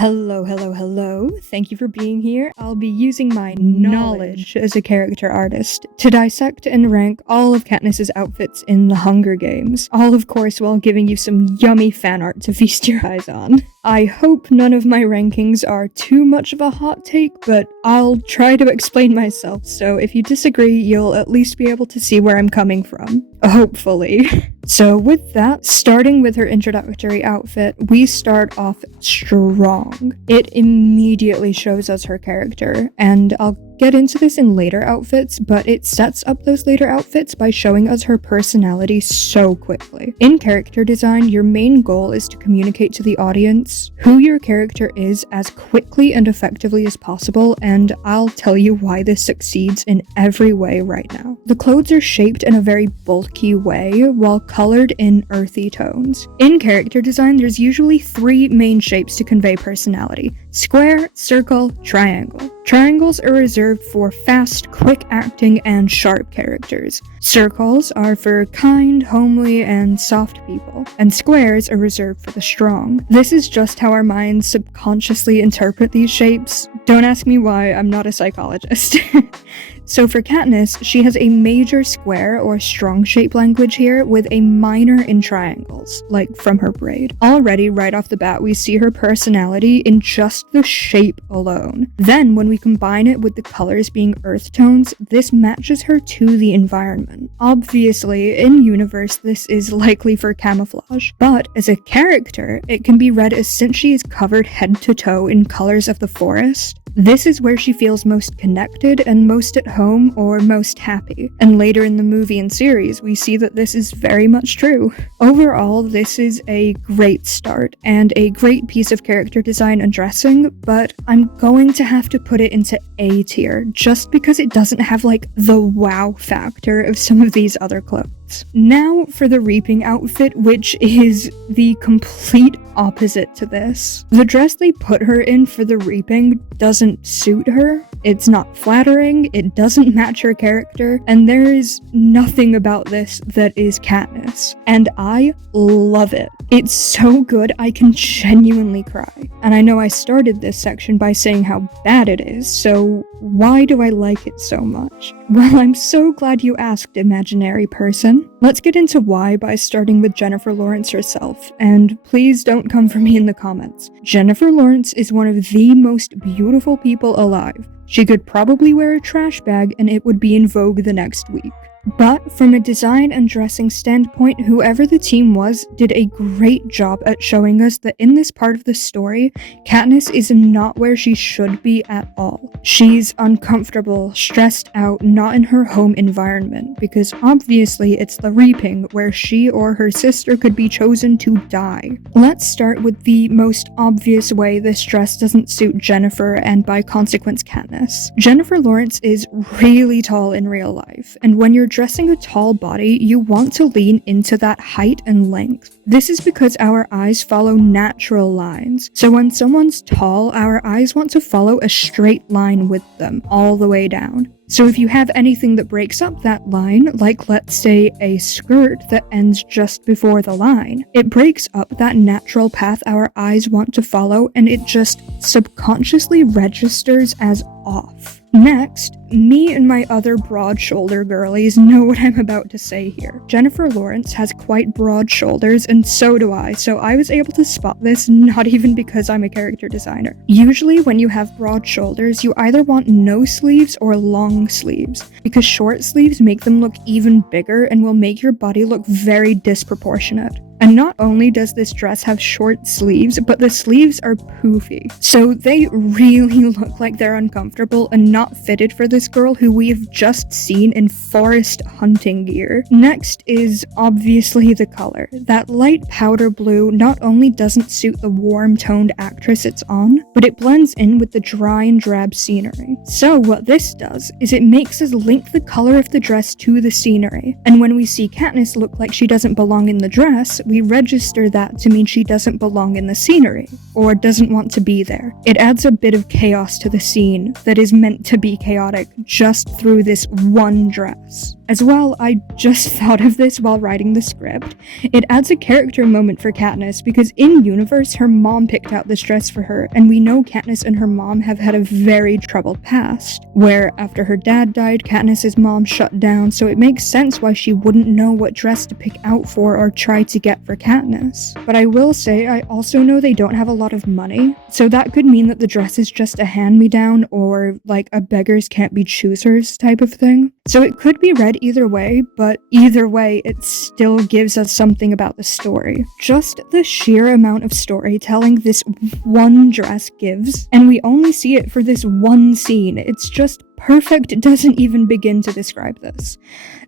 Hello, hello, hello. Thank you for being here. I'll be using my knowledge as a character artist to dissect and rank all of Katniss's outfits in the Hunger Games. All, of course, while giving you some yummy fan art to feast your eyes on. I hope none of my rankings are too much of a hot take, but I'll try to explain myself, so if you disagree, you'll at least be able to see where I'm coming from. Hopefully. So with that, starting with her introductory outfit, we start off strong. It immediately shows us her character, and I'll get into this in later outfits, but it sets up those later outfits by showing us her personality so quickly. In character design, your main goal is to communicate to the audience who your character is as quickly and effectively as possible, and I'll tell you why this succeeds in every way right now. The clothes are shaped in a very bulky way, while colored in earthy tones. In character design, there's usually three main shapes to convey personality: square, circle, triangle. Triangles are reserved for fast, quick-acting, and sharp characters. Circles are for kind, homely, and soft people, and squares are reserved for the strong. This is just how our minds subconsciously interpret these shapes. Don't ask me why, I'm not a psychologist. So for Katniss, she has a major square or strong shape language here with a minor in triangles, like from her braid. Already, right off the bat, we see her personality in just the shape alone. Then, when we combine it with the colors being earth tones, this matches her to the environment. Obviously, in universe, this is likely for camouflage, but as a character, it can be read as since she is covered head to toe in colors of the forest, this is where she feels most connected and most at home or most happy. And later in the movie and series, we see that this is very much true. Overall, this is a great start and a great piece of character design and dressing, but I'm going to have to put it into A tier just because it doesn't have like the wow factor of some of these other clothes. Now for the reaping outfit, which is the complete opposite to this. The dress they put her in for the reaping doesn't suit her. It's not flattering, it doesn't match her character, and there is nothing about this that is Katniss. And I love it. It's so good I can genuinely cry. And I know I started this section by saying how bad it is, so why do I like it so much? Well, I'm so glad you asked, imaginary person. Let's get into why by starting with Jennifer Lawrence herself, and please don't come for me in the comments. Jennifer Lawrence is one of the most beautiful people alive. She could probably wear a trash bag and it would be in vogue the next week. But from a design and dressing standpoint, whoever the team was did a great job at showing us that in this part of the story, Katniss is not where she should be at all. She's uncomfortable, stressed out, not in her home environment, because obviously it's the reaping where she or her sister could be chosen to die. Let's start with the most obvious way this dress doesn't suit Jennifer and by consequence Katniss. Jennifer Lawrence is really tall in real life, and when you're dressing a tall body, you want to lean into that height and length. This is because our eyes follow natural lines. So when someone's tall, our eyes want to follow a straight line with them all the way down. So if you have anything that breaks up that line, like let's say a skirt that ends just before the line, it breaks up that natural path our eyes want to follow and it just subconsciously registers as off. Next, me and my other broad shoulder girlies know what I'm about to say here. Jennifer Lawrence has quite broad shoulders and so do I, so I was able to spot this not even because I'm a character designer. Usually when you have broad shoulders, you either want no sleeves or long sleeves, because short sleeves make them look even bigger and will make your body look very disproportionate. And not only does this dress have short sleeves, but the sleeves are poofy. So they really look like they're uncomfortable and not fitted for this girl who we've just seen in forest hunting gear. Next is obviously the color. That light powder blue not only doesn't suit the warm-toned actress it's on, but it blends in with the dry and drab scenery. So what this does is it makes us link the color of the dress to the scenery. And when we see Katniss look like she doesn't belong in the dress, we register that to mean she doesn't belong in the scenery, or doesn't want to be there. It adds a bit of chaos to the scene that is meant to be chaotic just through this one dress. As well, I just thought of this while writing the script. It adds a character moment for Katniss because in universe, her mom picked out this dress for her, and we know Katniss and her mom have had a very troubled past, where after her dad died, Katniss's mom shut down, so it makes sense why she wouldn't know what dress to pick out for or try to get for Katniss. But I will say, I also know they don't have a lot of money, so that could mean that the dress is just a hand-me-down or like a beggars can't be choosers type of thing. So it could be read either way, but either way, it still gives us something about the story. Just the sheer amount of storytelling this one dress gives, and we only see it for this one scene. It's just perfect. It doesn't even begin to describe this.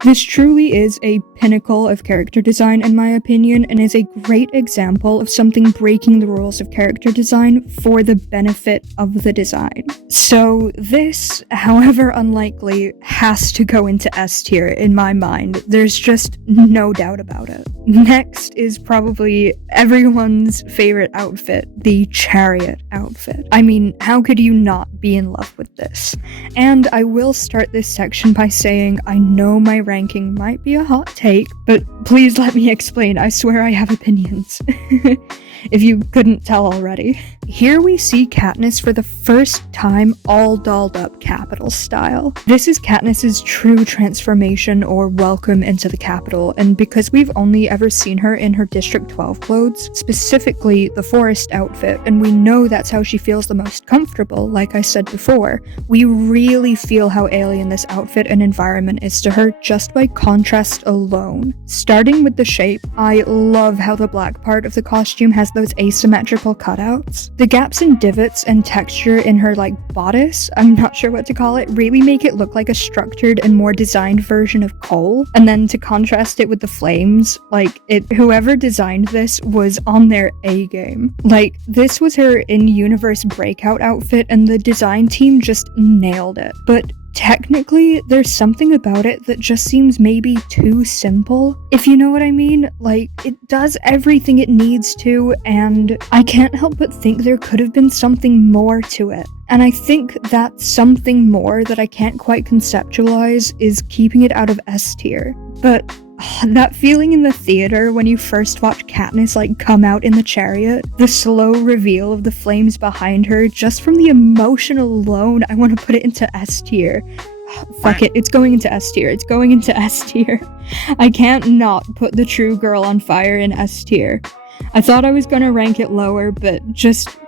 This truly is a pinnacle of character design in my opinion, and is a great example of something breaking the rules of character design for the benefit of the design. So this, however unlikely, has to go into S tier in my mind. There's just no doubt about it. Next is probably everyone's favorite outfit, the chariot outfit. I mean, how could you not be in love with this? And I will start this section by saying I know my ranking might be a hot take, but please let me explain. I swear I have opinions. If you couldn't tell already. Here we see Katniss for the first time all dolled up Capitol style. This is Katniss's true transformation or welcome into the Capitol, and because we've only ever seen her in her District 12 clothes, specifically the forest outfit, and we know that's how she feels the most comfortable, like I said before, we really feel how alien this outfit and environment is to her just by contrast alone. Starting with the shape, I love how the black part of the costume has those asymmetrical cutouts. The gaps and divots and texture in her bodice, I'm not sure what to call it, really make it look like a structured and more designed version of Cole. And then to contrast it with the flames, whoever designed this was on their A game. This was her in-universe breakout outfit and the design team just nailed it. But technically, there's something about it that just seems maybe too simple, if you know what I mean. It does everything it needs to, and I can't help but think there could have been something more to it. And I think that something more that I can't quite conceptualize is keeping it out of S tier. But that feeling in the theater when you first watch Katniss come out in the chariot, the slow reveal of the flames behind her, just from the emotion alone, I want to put it into S tier. Fuck it, it's going into S tier. It's going into S tier. I can't not put the true girl on fire in S tier. I thought I was gonna rank it lower, but just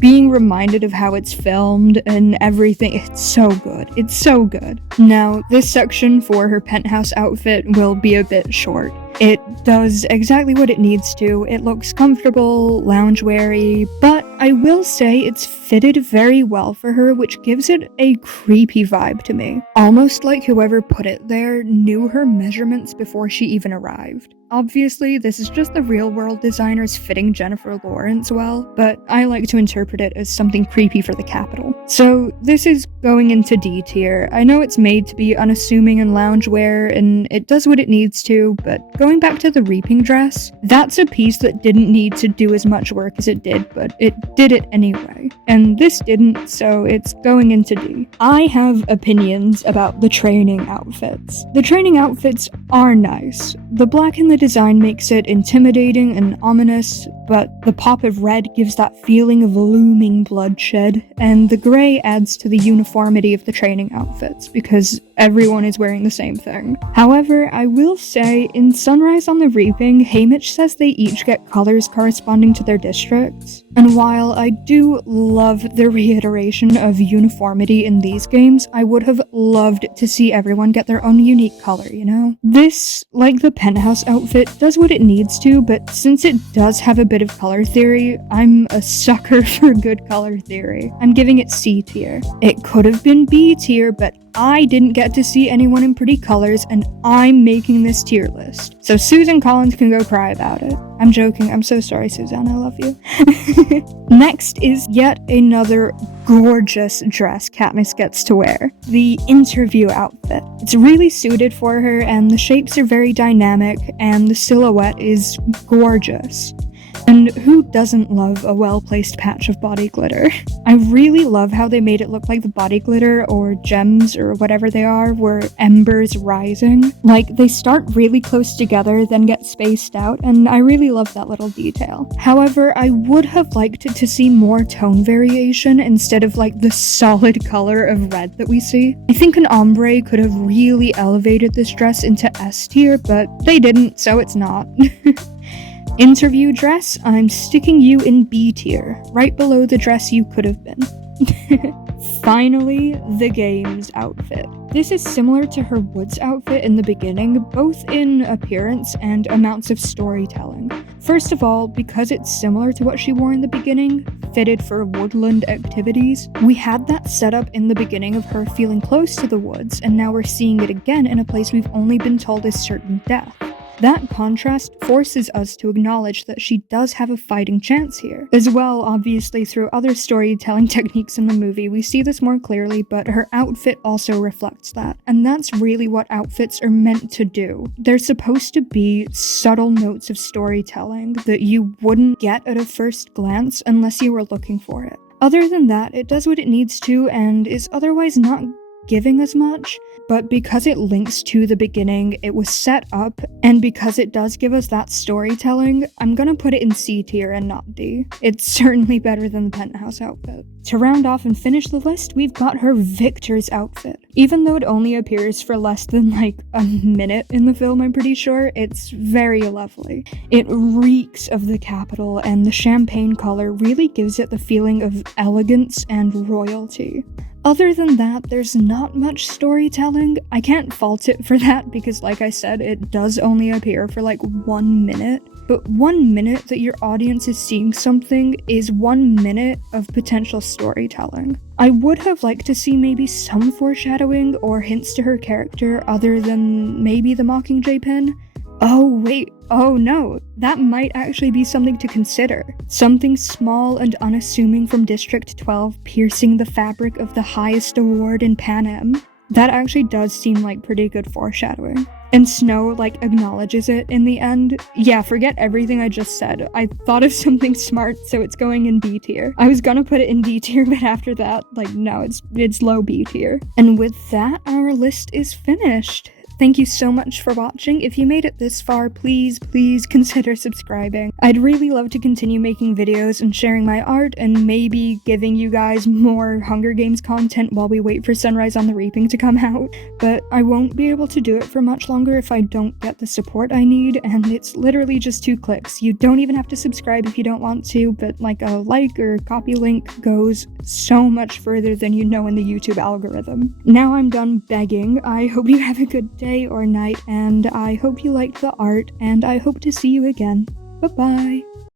being reminded of how it's filmed and everything, it's so good. It's so good. Now, this section for her penthouse outfit will be a bit short. It does exactly what it needs to. It looks comfortable, loungeweary, but I will say it's fitted very well for her, which gives it a creepy vibe to me. Almost like whoever put it there knew her measurements before she even arrived. Obviously, this is just the real-world designers fitting Jennifer Lawrence well, but I like to interpret it as something creepy for the Capitol. So this is going into D tier. I know it's made to be unassuming and loungewear, and it does what it needs to, but going back to the reaping dress, that's a piece that didn't need to do as much work as it did, but it did it anyway. And this didn't, so it's going into D. I have opinions about the training outfits. The training outfits are nice. The black in the design makes it intimidating and ominous, but the pop of red gives that feeling of looming bloodshed, and the grey adds to the uniformity of the training outfits, because everyone is wearing the same thing. However, I will say, in Sunrise on the Reaping, Haymitch says they each get colors corresponding to their districts, and while I do love the reiteration of uniformity in these games, I would have loved to see everyone get their own unique color, you know? This, like the penthouse outfit, does what it needs to, but since it does have a bit of color theory, I'm a sucker for good color theory. I'm giving it C tier. It could have been B tier, but I didn't get to see anyone in pretty colors, and I'm making this tier list. So Susan Collins can go cry about it. I'm joking. I'm so sorry, Suzanne. I love you. Next is yet another gorgeous dress Katniss gets to wear. The interview outfit. It's really suited for her, and the shapes are very dynamic, and the silhouette is gorgeous. And who doesn't love a well-placed patch of body glitter? I really love how they made it look like the body glitter, or gems, or whatever they are, were embers rising. Like, they start really close together, then get spaced out, and I really love that little detail. However, I would have liked to see more tone variation instead of like the solid color of red that we see. I think an ombre could have really elevated this dress into S tier, but they didn't, so it's not. Interview dress, I'm sticking you in B tier, right below the dress you could have been. Finally, the games outfit. This is similar to her woods outfit in the beginning, both in appearance and amounts of storytelling. First of all, because it's similar to what she wore in the beginning, fitted for woodland activities, we had that setup in the beginning of her feeling close to the woods, and now we're seeing it again in a place we've only been told is certain death. That contrast forces us to acknowledge that she does have a fighting chance here. As well, obviously, through other storytelling techniques in the movie, we see this more clearly, but her outfit also reflects that. And that's really what outfits are meant to do. They're supposed to be subtle notes of storytelling that you wouldn't get at a first glance unless you were looking for it. Other than that, it does what it needs to and is otherwise not giving as much, but because it links to the beginning, it was set up, and because it does give us that storytelling, I'm gonna put it in C tier and not D. It's certainly better than the penthouse outfit. To round off and finish the list, we've got her Victor's outfit. Even though it only appears for less than like a minute in the film, I'm pretty sure, it's very lovely. It reeks of the capital, and the champagne color really gives it the feeling of elegance and royalty. Other than that, there's not much storytelling. I can't fault it for that because, like I said, it does only appear for like 1 minute. But 1 minute that your audience is seeing something is 1 minute of potential storytelling. I would have liked to see maybe some foreshadowing or hints to her character other than maybe the Mockingjay pin. Oh wait, oh no, that might actually be something to consider. Something small and unassuming from District 12 piercing the fabric of the highest award in Pan Am. That actually does seem like pretty good foreshadowing. And Snow, like, acknowledges it in the end. Yeah, forget everything I just said. I thought of something smart, so it's going in B tier. I was gonna put it in D tier, but after that, like, no, it's low B tier. And with that, our list is finished. Thank you so much for watching. If you made it this far, please consider subscribing. I'd really love to continue making videos and sharing my art and maybe giving you guys more Hunger Games content while we wait for Sunrise on the Reaping to come out, but I won't be able to do it for much longer if I don't get the support I need, and it's literally just 2 clicks. You don't even have to subscribe if you don't want to, but like a like or copy link goes so much further than you know in the YouTube algorithm. Now I'm done begging. I hope you have a good day or night, and I hope you liked the art, and I hope to see you again. Bye-bye!